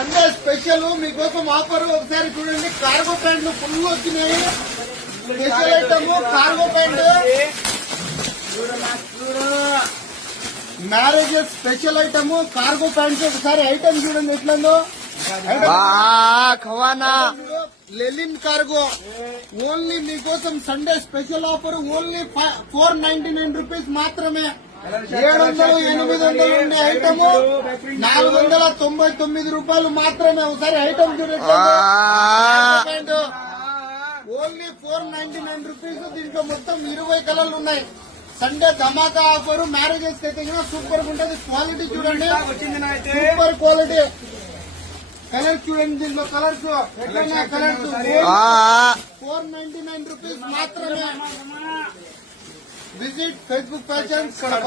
Sunday special మీకోసం offer ఒకసారి చూడండి. కార్గో ప్యాంట్లు ఫుల్ వచ్చినాయి. Special item cargo pant, marriages special item cargo pants. ఒకసారి ఐటమ్ చూడండి ఎట్లందో. లెలిన్ కార్గో ఓన్లీ మీకోసం Sunday special offer. Only 499 rupees మాత్రమే. 700 800 ఉండే ఐటమ్ 499 రూపాయలు మాత్రమే. ఒకసారి ఐటమ్ చూడండి. Only 499 rupees. దీంట్లో మొత్తం 20 కలర్లు ఉన్నాయి. సండే ధమాకా ఆఫర్. మ్యారేజెస్ అయితే సూపర్ గా ఉంటుంది. క్వాలిటీ చూడండి, సూపర్ క్వాలిటీ. కలర్స్ చూడండి, దీంట్లో కలర్స్ ఎట్లన్నా కలర్స్ 499 రూపీస్ మాత్రమే. Visit Facebook fashions Kadapa.